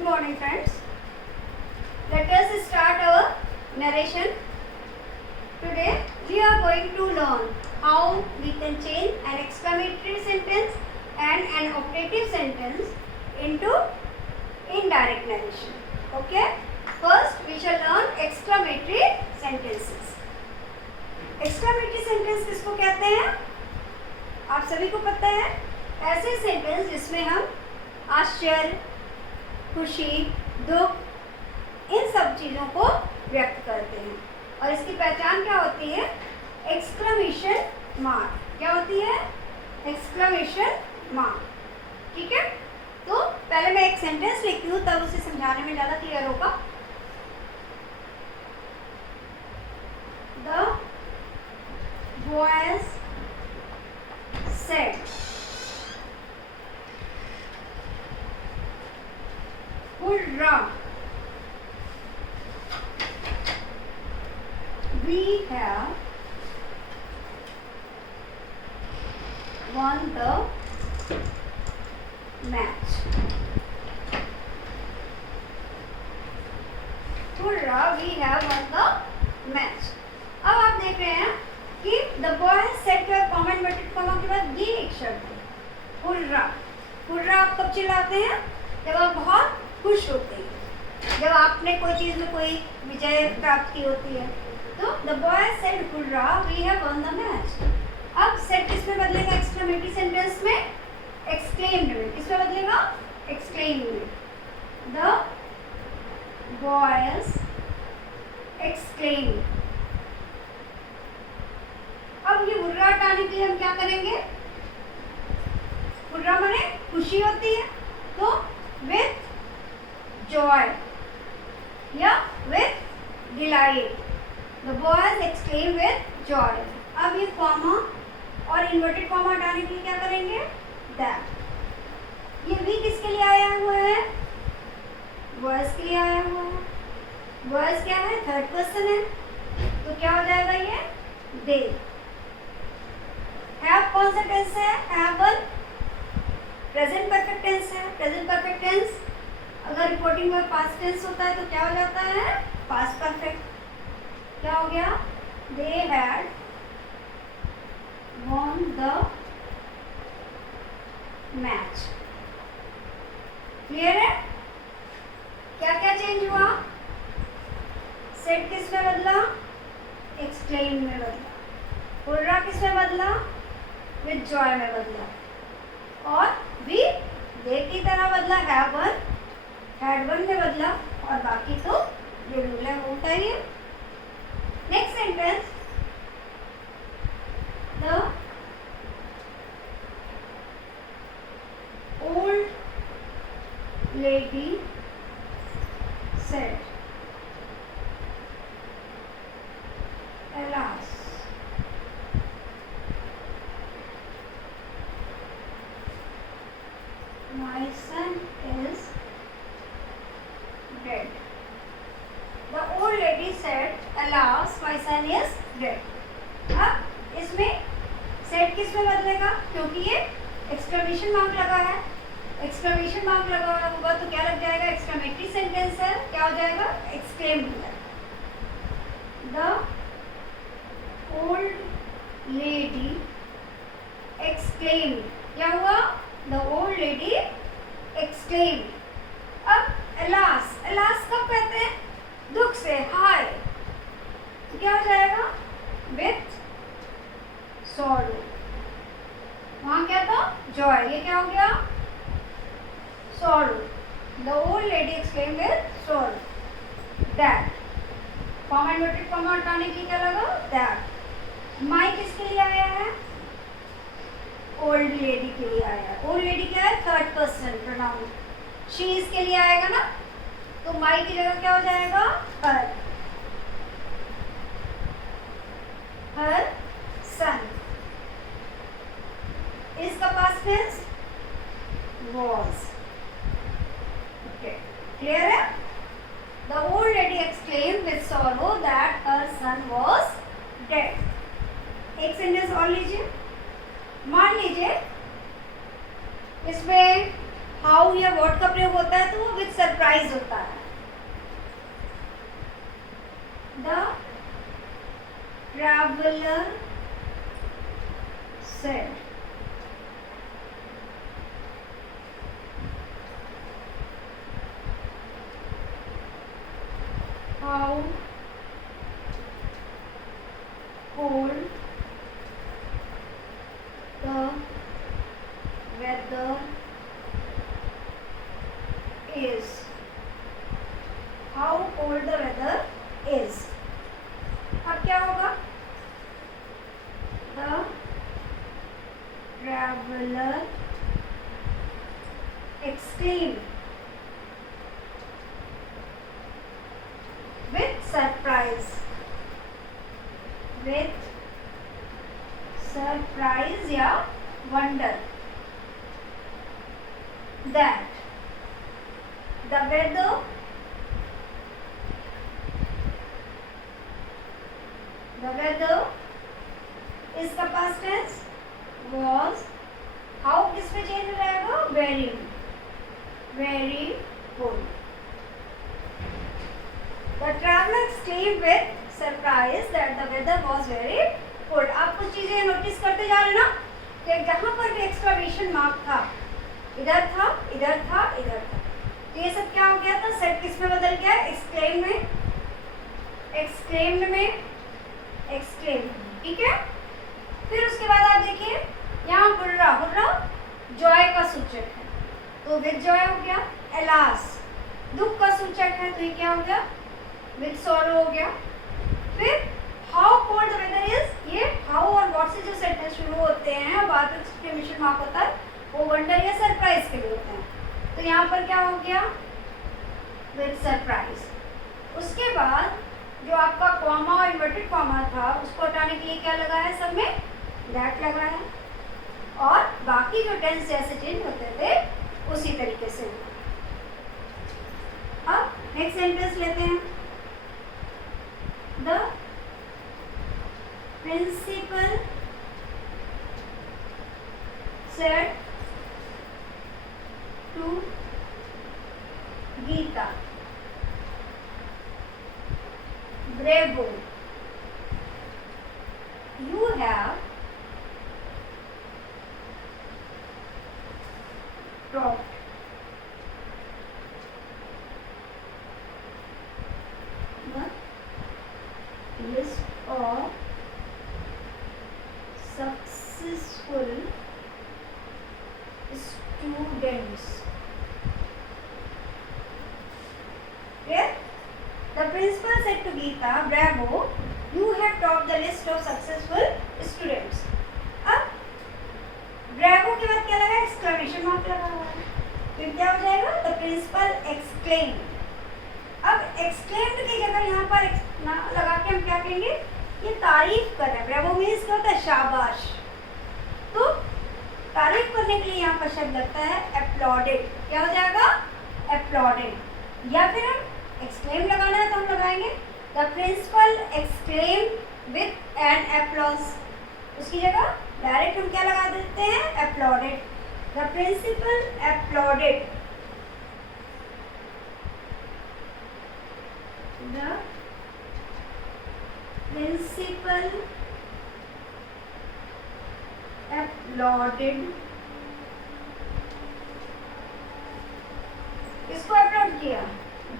Good morning, friends. Let us start our narration. Today we are going to learn how we can change an exclamatory sentence and an operative sentence into indirect narration. Okay? First we shall learn exclamatory sentences. Exclamatory sentence किसको कहते हैं? आप सभी को पता है, ऐसे sentence जिसमें हम आश्चर्य, खुशी, दुख, इन सब चीज़ों को व्यक्त करते हैं। और इसकी पहचान क्या होती है? Exclamation mark. क्या होती है? Exclamation mark. ठीक है, तो पहले मैं एक सेंटेंस लिखती हूँ, तब उसे समझाने में ज़्यादा क्लियर होगा। The boys said Hurrah! We have won the match. Hurrah! We have won the match. अब आप देख रहे हैं कि the boys said to a comment inverted comma के बाद ये एक शब्द है, Hurrah! Hurrah आप कब चिल्लाते हैं? जब आप बहुत खुश होते हैं, जब आपने कोई चीज़ में कोई विजय प्राप्त की होती है। तो the boy said hurrah we have won the match. अब सेड किस में बदलेगा? एक्सक्लेमेटरी सेंटेंस में एक्सक्लेम्ड में। किस में बदलेगा? एक्सक्लेम्ड में। The boys exclaimed. अब ये हुर्रा हटाने के लिए हम क्या करेंगे? हुर्रा माने खुशी होती है, तो विथ joy या with delight. The boys exclaim with joy. अब ये कॉमा और इन्वर्टेड कॉमा हटाने के लिए क्या करेंगे? That. ये भी किसके लिए आया हुआ है? बॉयज के लिए आया हुआ है। बॉयज क्या है? थर्ड पर्सन है, तो क्या हो जाएगा ये? they. हैव कौन सा टेंस है? हैव प्रेजेंट परफेक्ट टेंस है। प्रेजेंट परफेक्ट टेंस अगर रिपोर्टिंग में पास्ट टेंस होता है तो क्या हो जाता है? Past perfect. क्या हो गया? They had won the match. Clear है? क्या क्या चेंज हुआ? सेड किस में बदला? एक्सक्लेम में बदला। हुर्रा किस में बदला? विद जॉय में बदला। और भी दे की तरह बदला, हैव हैड वन में बदला, और बाकी तो जो रूल है वो होता ही है। Next sentence, the old lady said alas my son is dead. The old lady said, "Alas, my son is dead." अब इसमें said किस में बदलेगा? क्योंकि ये exclamation mark लगा है। exclamation mark लगा होगा तो क्या लग जाएगा? exclamatory sentence है, क्या हो जाएगा? exclaimed हो जाएगा। The old lady exclaimed. क्या हुआ? The old lady exclaimed. अब alas, alas कब कहते हैं? दुख से, हाय। तो क्या हो जाएगा? with sorrow। वहाँ क्या था? joy। ये क्या हो गया? sorrow। The old lady exclaimed with sorrow. that। Comma inverted comma हटाने की क्या लगा? that। my किसके लिए आया है? ओल्ड लेडी के लिए आया है। ओल्ड लेडी क्या है? Third person pronoun. शी इसके लिए आएगा ना, तो माई की जगह क्या हो जाएगा? हर। Her son. इसका past tense was। Okay, clear है? The old lady exclaimed with sorrow that her son was dead. एक सेंटेंस और लीजिए। मान लीजिए इसमें हाउ हाउ या व्हाट का प्रयोग होता है तो वो विद सरप्राइज होता है. The traveller said. How cold the weather is. How cold the weather is. अब क्या होगा? The traveler exclaimed with surprise. With surprise या wonder that the weather is the past tense was. how किस पे change हो जाएगा? very cold. The traveler exclaimed with surprise that the weather was very cold. आप कुछ चीजें notice करते जा रहे ना कि जहाँ पर भी एक्सक्लेमेशन मार्क था, इधर था, इधर था, इधर था, तो ये सब क्या हो गया था? सेट किस में बदल गया? एक्सक्लेम में, एक्सक्लेम्ड में, एक्सक्लेम. ठीक है. फिर उसके बाद आप देखिए यहाँ हुर्रा. हुर्रा जॉय का सूचक है तो विद जॉय हो गया. एलास दुख का सूचक है तो ये क्या हो गया? विद सॉरो हो गया. फिर how cold the weather is, ये हाउ और व्हाट से जो सेंटेंस शुरू होते हैं बाद में एक्सक्लेमेशन मार्क होता है वो वंडर या सरप्राइज के लिए होते हैं. तो यहाँ पर क्या हो गया? With surprise. उसके बाद जो आपका कॉमा और इन्वर्टेड कॉमा था उसको हटाने के लिए क्या लगा है? सब में दैट लगा है. और बाकी जो टेंस जैसे चेंज होते थे उसी तरीके से. अब नेक्स्ट सेंटेंस लेते हैं. The principal said to Geeta, Bravo, you have topped the list of successful students. Clear? The principal said to Geeta, Bravo, you have topped the list of successful students. अब bravo के बाद क्या लगा? Exclamation mark लगा हुआ है. फिर क्या हो जाएगा? The principal exclaim. अब एक्सक्लेम्ड की जगह यहाँ पर लगा के हम क्या कहेंगे? ये तारीफ कर रहे हैं. ब्रेवो मीन्स क्या होता है? शाबाश. तो तारीफ करने के लिए यहाँ पर शब्द लगता है एप्लॉडेड. क्या हो जाएगा? एप्लॉडेड. या फिर हम एक्सक्लेम लगाना है तो हम लगाएंगे the principal exclaim with an applause. उसकी जगह डायरेक्ट हम क्या लगा देते हैं? Applauded. The principal applauded. The principal applauded. किसको एप्लॉड किया?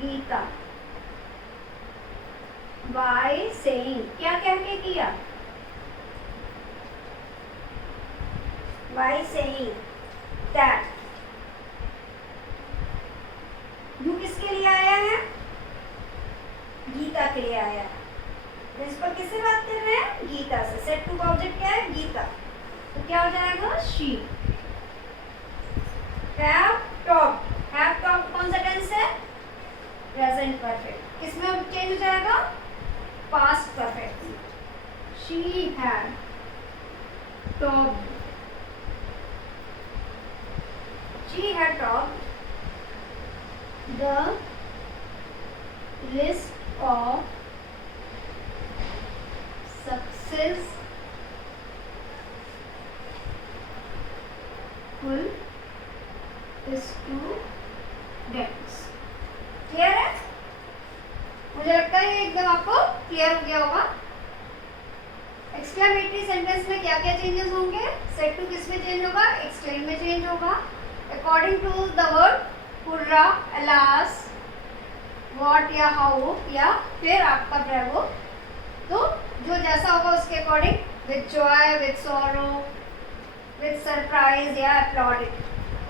गीता. By saying. क्या कह के किया? By saying that. यू किसके लिए आया है? गीता के लिए आया है. प्रिंसिपल किससे बात कर रहे हैं? गीता से. सेट टू का ऑब्जेक्ट क्या है? गीता. तो क्या हो जाएगा? She have topped. Have topped कौन सा टेंस है? Present perfect. किसमें चेंज हो जाएगा? Past perfect. She had topped. She had topped the list of successful students. Clear है? मुझे लगता है ये एकदम आपको क्लियर हो गया होगा। एक्सक्लेमेटरी सेंटेंस में क्या क्या चेंजेस होंगे? सेड टू किस में चेंज होगा? एक्सक्लेम में चेंज होगा। According to the word hurrah, alas, what या हाउ, या फिर आपका ब्रेवो, तो जो जैसा होगा उसके according, with joy, with sorrow, with surprise या अपलॉडेड,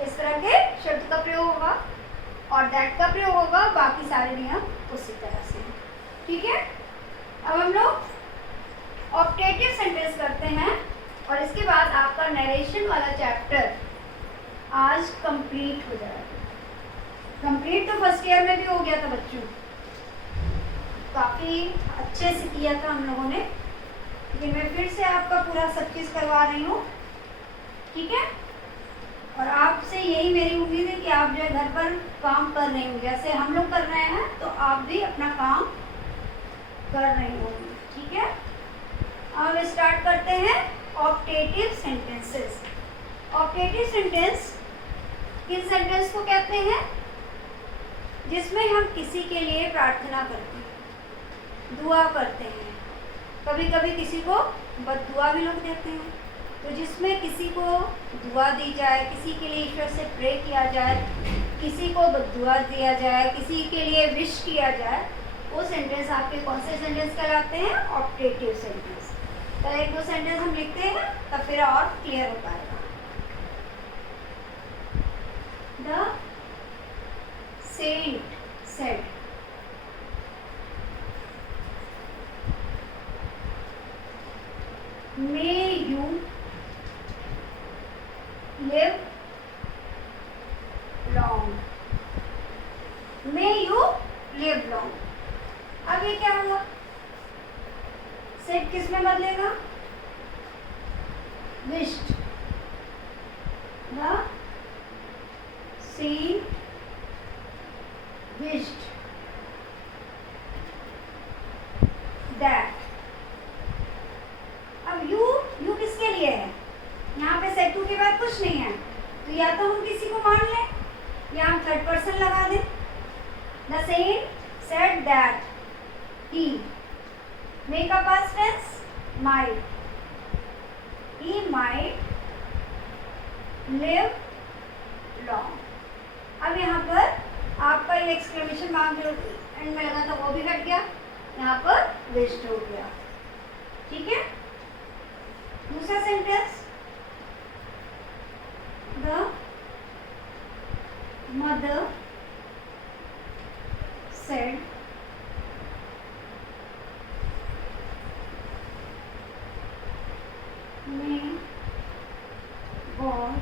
इस तरह के शब्द का प्रयोग होगा। और दैट का प्रयोग होगा। बाकी सारे नियम उसी तरह से। ठीक है, अब हम लोग ऑप्टेटिव सेंटेंस करते हैं और इसके बाद आपका नरेशन वाला चैप्टर आज कंप्लीट हो जाएगा। कंप्लीट तो फर्स्ट ईयर में भी हो गया था बच्चों, काफ़ी अच्छे से किया था हम लोगों ने, लेकिन मैं फिर से आपका पूरा सब चीज़ करवा रही हूँ। ठीक है, और आपसे यही मेरी उम्मीद है कि आप जो है घर पर काम कर रहे होंगे, जैसे हम लोग कर रहे हैं तो आप भी अपना काम कर रहे होंगे। ठीक है, अब स्टार्ट करते हैं ऑप्टेटिव सेंटेंसेस। ऑप्टेटिव सेंटेंस किन सेंटेंस को कहते हैं? जिसमें हम किसी के लिए प्रार्थना करते हैं, दुआ करते हैं, कभी कभी किसी को बद्दुआ भी लोग देते हैं। तो जिसमें किसी को दुआ दी जाए, किसी के लिए ईश्वर से प्रे किया जाए, किसी को बद्दुआ दिया जाए, किसी के लिए विश किया जाए, वो सेंटेंस आपके कौन से सेंटेंस कहलाते हैं? Optative sentence. तो एक दो सेंटेंस हम लिखते हैं तब फिर और क्लियर हो पाएगा। The saint said, may you live long, may you live long. अब ये क्या होगा? सेड किस में बदलेगा? Wished. The saint wished that. अब यू किसके लिए है? यहाँ पे सेड टू के बाद कुछ नहीं है, तो या तो हम किसी को मान लें या हम थर्ड पर्सन लगा दें। The saint said that he, make a past tense, might, he might live long. अब यहाँ पर आपका ये एक्सक्लेमेशन मार्क जो एंड में लगा था वो भी हट गया, यहाँ पर वेस्ट हो गया। ठीक है, दूसरा sentence, the mother said may God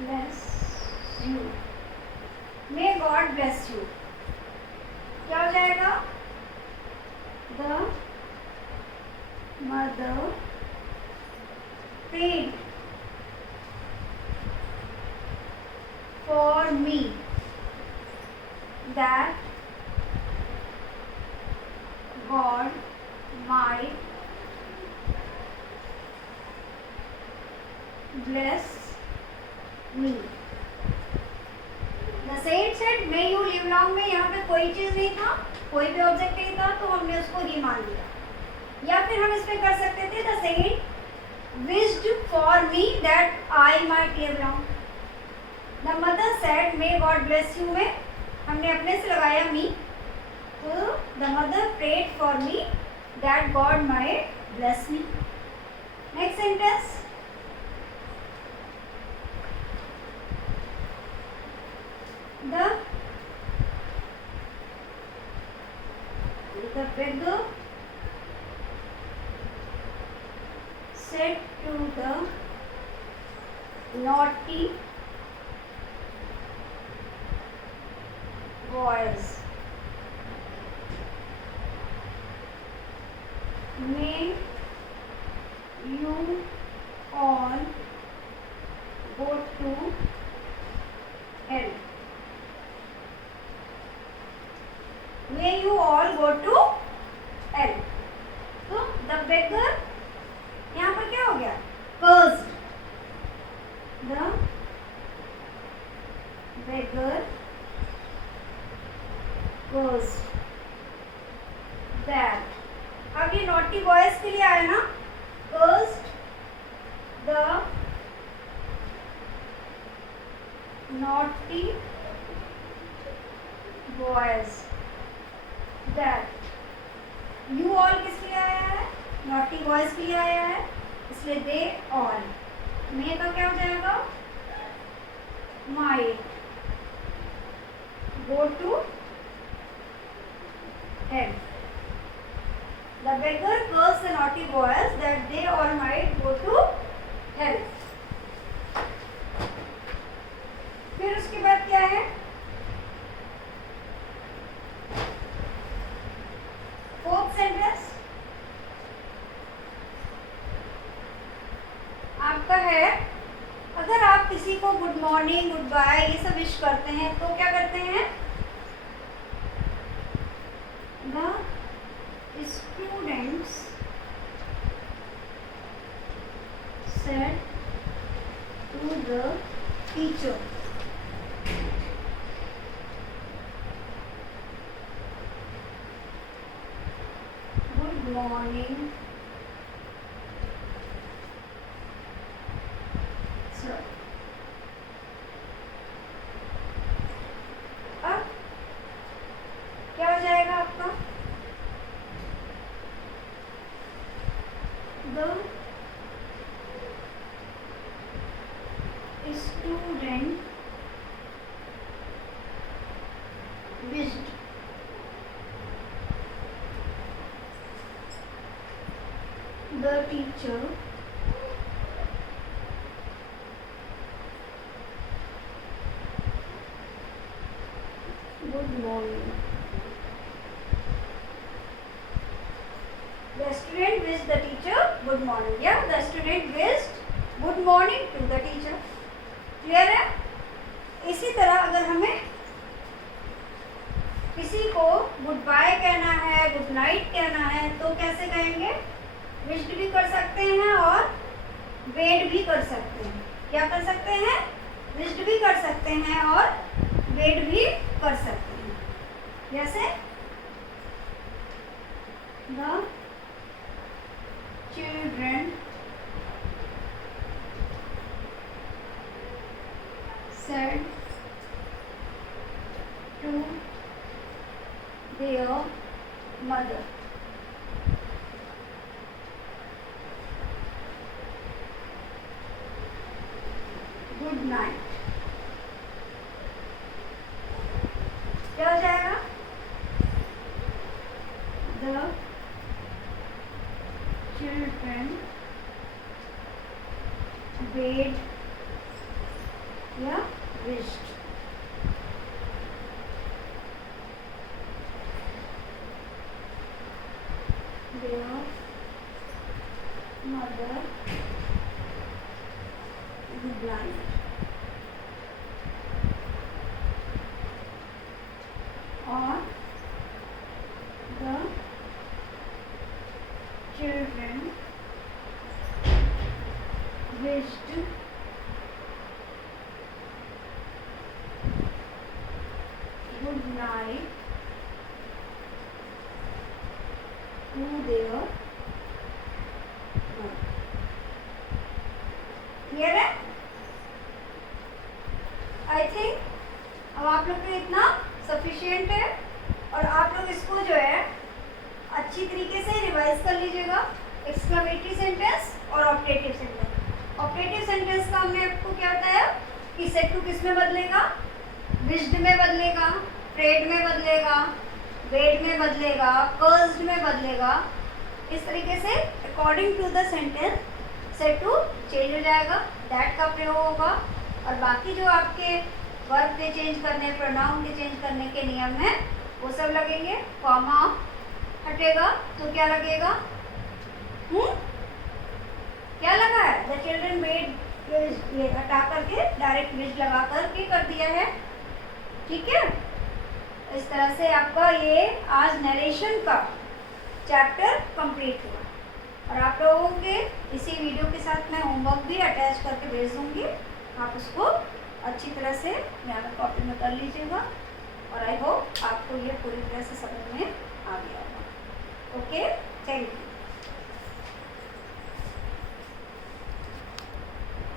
bless you, may God bless you. क्या हो जाएगा? The mother prayed for me that God might bless me. The saint said, may you live long में यहाँ पे कोई चीज़ नहीं था, कोई भी ऑब्जेक्ट नहीं था, तो हमने उसको ही मान लिया। या फिर हम इस पे कर सकते थे, the saint wished for me that I might live long. The mother said, may God bless you में हमने अपने से लगाया me, तो the mother prayed for me that God might bless me. Next sentence, the beggar said to the naughty boys, may you all go to hell. May you all go to hell. तो the beggar यहाँ पर क्या हो गया? Cursed the beggar cursed that. अब ये naughty boys के लिए आया ना, cursed the naughty boys that. You all किस लिए आया है? naughty boys के लिए आया है, इसलिए they all. मैं का क्या हो जाएगा? might go to hell. The beggar cursed the naughty boys that they all might go to hell. फिर उसके बाद क्या है? फोर्थ सेंटेंस आपका है, अगर आप किसी को गुड मॉर्निंग, गुड बाय ये सब विश करते हैं तो क्या करते हैं? The students said to the teacher. Good morning, sir. अब क्या हो जाएगा आपका? The student wished the teacher good morning. The student wished the teacher good morning. Yeah, the student wished good morning to the teacher. Clear है? इसी तरह अगर हमें किसी को गुड बाय कहना है, गुड नाइट कहना है तो कैसे कहेंगे? विश्ड भी कर सकते हैं और वेड भी कर सकते हैं. क्या कर सकते हैं? विश्ड भी कर सकते हैं और वेड भी कर सकते हैं. जैसे the children said to their mother. Good night. क्या हो जाएगा? The children bade या wished. Their mother good night. Or the children wished good night to their mother. Clear है? आई थिंक अब आप लोग के लिए इतना सफिशिएंट है और आप लोग इसको जो है अच्छी तरीके से रिवाइज कर लीजिएगा. एक्सक्लेमेटरी सेंटेंस और ऑपरेटिव सेंटेंस. ऑपरेटिव सेंटेंस का हमने आपको क्या बताया कि सेड टू किस में बदलेगा? विश्ड में बदलेगा, प्रेड में बदलेगा, वेड में बदलेगा, कर्स्ड में बदलेगा. इस तरीके से according to the sentence said to change हो जाएगा, दैट का प्रयोग होगा. और बाकी जो आपके वर्ब के चेंज करने, प्रोनाउन के चेंज करने के नियम हैं वो सब लगेंगे. कॉमा हटेगा तो क्या लगेगा? क्या लगा है? द चिल्ड्रन मेड, ये हटा करके डायरेक्ट विज लगा करके कर दिया है. ठीक है, इस तरह से आपका ये आज नरेशन का चैप्टर कंप्लीट हुआ. और आप लोगों के इसी वीडियो के साथ मैं होमवर्क भी अटैच करके भेज दूँगी, आप उसको अच्छी तरह से यहाँ पर कॉपी में कर लीजिएगा और आई होप आपको ये पूरी तरह से समझ में आ गया होगा। Okay, thank you.